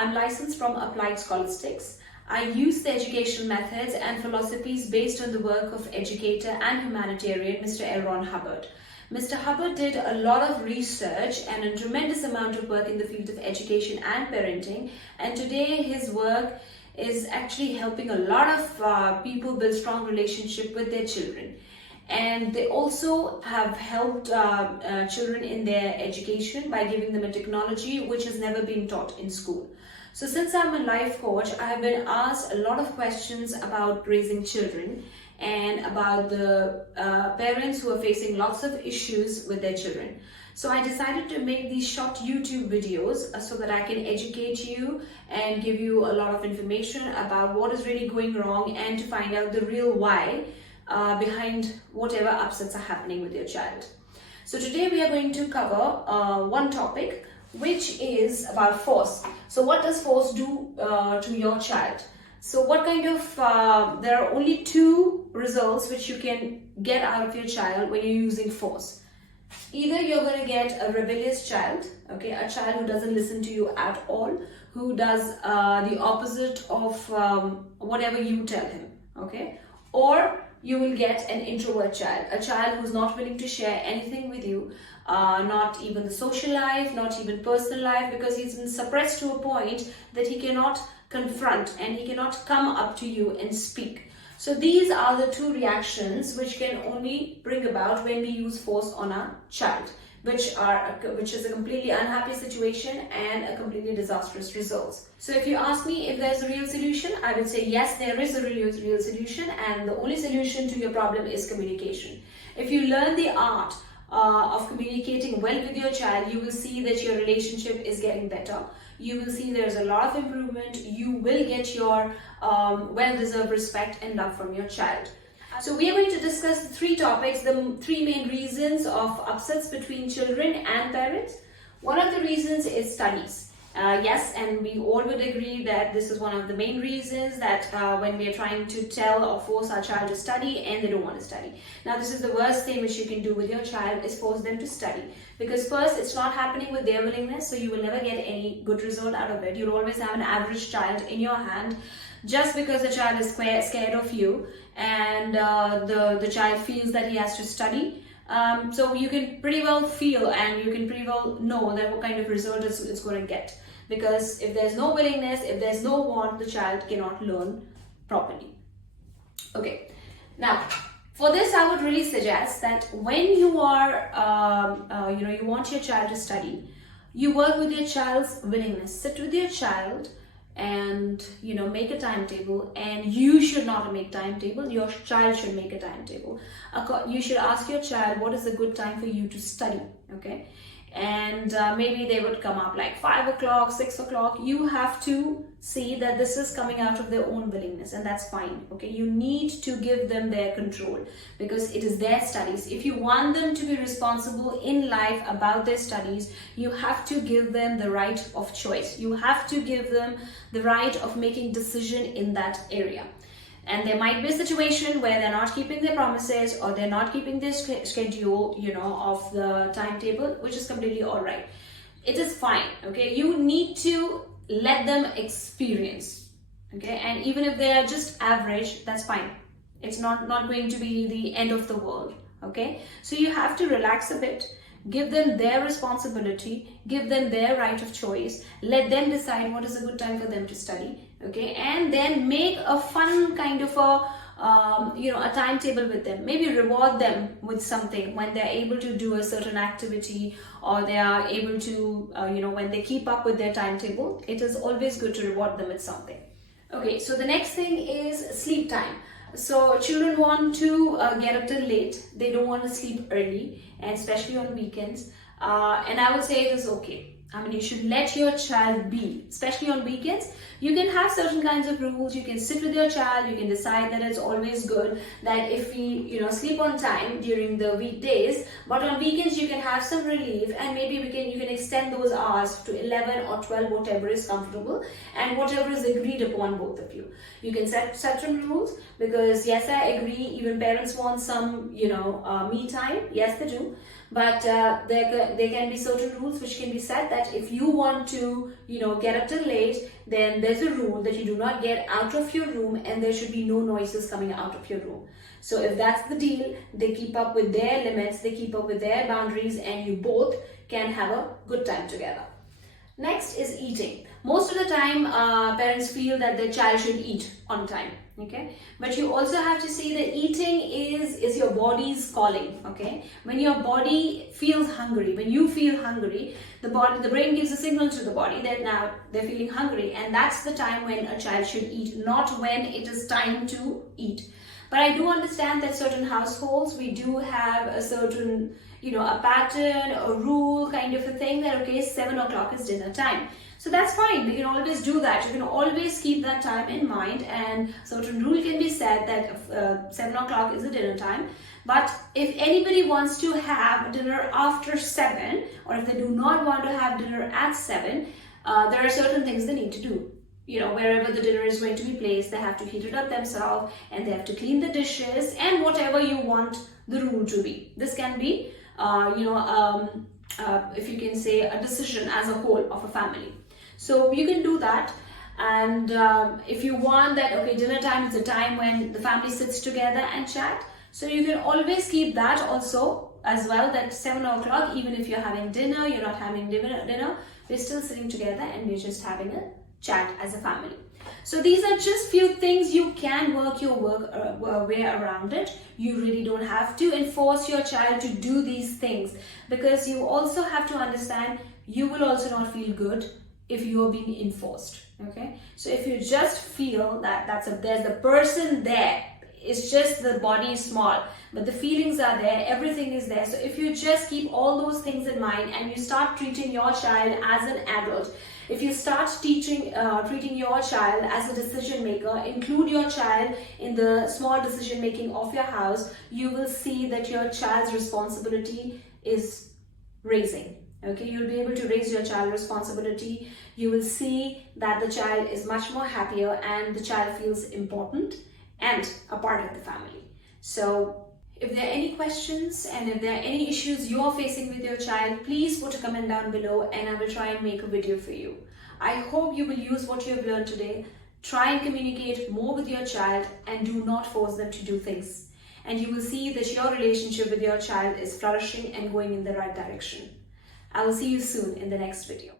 I'm licensed from Applied Scholastics. I use the educational methods and philosophies based on the work of educator and humanitarian Mr. L. Ron Hubbard. Mr. Hubbard did a lot of research and a tremendous amount of work in the field of education and parenting, and today his work is actually helping a lot of people build strong relationship with their children. And they also have helped children in their education by giving them a technology which has never been taught in school. So since I'm a life coach, I have been asked a lot of questions about raising children and about the parents who are facing lots of issues with their children. So I decided to make these short YouTube videos so that I can educate you and give you a lot of information about what is really going wrong and to find out the real why behind whatever upsets are happening with your child. So today we are going to cover one topic, which is about force. So what does force do to your child? So what kind of, there are only two results which you can get out of your child when you're using force. Either you're going to get a rebellious child, okay, a child who doesn't listen to you at all, who does the opposite of whatever you tell him, okay, or you will get an introvert child, a child who's not willing to share anything with you, not even the social life, not even personal life, because he's been suppressed to a point that he cannot confront and he cannot come up to you and speak. So these are the two reactions which can only bring about when we use force on our child, which is a completely unhappy situation and a completely disastrous result. So if you ask me if there's a real solution, I would say yes, there is a real solution, and the only solution to your problem is communication. If you learn the art of communicating well with your child, you will see that your relationship is getting better. You will see there's a lot of improvement. You will get your well-deserved respect and love from your child. So we are going to discuss three topics, the three main reasons of upsets between children and parents. One of the reasons is studies. Yes, and we all would agree that this is one of the main reasons that when we are trying to tell or force our child to study and they don't want to study. Now this is the worst thing which you can do with your child, is force them to study. Because first, it's not happening with their willingness, so you will never get any good result out of it. You'll always have an average child in your hand just because the child is scared of you and the child feels that he has to study. So you can pretty well feel and you can pretty well know that what kind of result it's going to get. Because if there's no willingness, if there's no want, the child cannot learn properly. Okay, now for this I would really suggest that when you are, you want your child to study, you work with your child's willingness. Sit with your child and make a timetable, and you should not make timetable, your child should make a timetable. You should ask your child what is a good time for you to study, okay, and maybe they would come up like 5 o'clock, 6 o'clock. You have to see that this is coming out of their own willingness, and that's fine, okay. You need to give them their control because it is their studies. If you want them to be responsible in life about their studies, you have to give them the right of choice. You have to give them the right of making decision in that area. And there might be a situation where they're not keeping their promises or they're not keeping their schedule, of the timetable, which is completely all right. It is fine, okay. You need to let them experience, okay. And even if they are just average, that's fine. It's not going to be the end of the world, okay. So you have to relax a bit. Give them their responsibility, give them their right of choice, let them decide what is a good time for them to study, okay, and then make a fun kind of a timetable with them. Maybe reward them with something when they're able to do a certain activity, or they are able to, when they keep up with their timetable. It is always good to reward them with something. Okay, so the next thing is sleep time. So children want to get up till late. They don't want to sleep early, and especially on weekends. And I would say it is okay. I mean, you should let your child be, especially on weekends, You can have certain kinds of rules. You can sit with your child. You can decide that it's always good that if we, sleep on time during the weekdays, but on weekends you can have some relief, and maybe you can extend those hours to 11 or 12, whatever is comfortable and whatever is agreed upon both of you. You can set certain rules, because yes, I agree, even parents want some, me time. Yes, they do. But there can be certain rules which can be set, that if you want to, get up till late, then there's a rule that you do not get out of your room, and there should be no noises coming out of your room. So if that's the deal, they keep up with their limits, they keep up with their boundaries, and you both can have a good time together. Next is eating. Most of the time, parents feel that their child should eat on time. Okay, but you also have to see that eating is your body's calling. Okay, when your body feels hungry, when you feel hungry, the brain gives a signal to the body that now they're feeling hungry, and that's the time when a child should eat, not when it is time to eat. But I do understand that certain households, we do have a certain, a pattern, a rule kind of a thing, that okay, 7 o'clock is dinner time. So that's fine. You can always do that. You can always keep that time in mind, and certain rule can be said that 7 o'clock is the dinner time. But if anybody wants to have dinner after 7, or if they do not want to have dinner at 7, there are certain things they need to do. Wherever the dinner is going to be placed, they have to heat it up themselves, and they have to clean the dishes, and whatever you want the rule to be. This can be, if you can say, a decision as a whole of a family. So you can do that. And if you want that, okay, dinner time is the time when the family sits together and chat. So you can always keep that also as well, that 7 o'clock, even if you're having dinner, you're not having dinner, we're still sitting together and we're just having a chat as a family. So these are just few things you can work your way around it. You really don't have to enforce your child to do these things, because you also have to understand you will also not feel good if you're being enforced. Okay, so if you just feel that there's the person there, it's just the body is small, but the feelings are there, everything is there. So if you just keep all those things in mind, and you start treating your child as an adult, if you start treating your child as a decision maker, include your child in the small decision making of your house, you will see that your child's responsibility is raising. Okay, you'll be able to raise your child responsibility. You will see that the child is much more happier, and the child feels important and a part of the family. So if there are any questions, and if there are any issues you're facing with your child, please put a comment down below, and I will try and make a video for you. I hope you will use what you have learned today. Try and communicate more with your child, and do not force them to do things. And you will see that your relationship with your child is flourishing and going in the right direction. I will see you soon in the next video.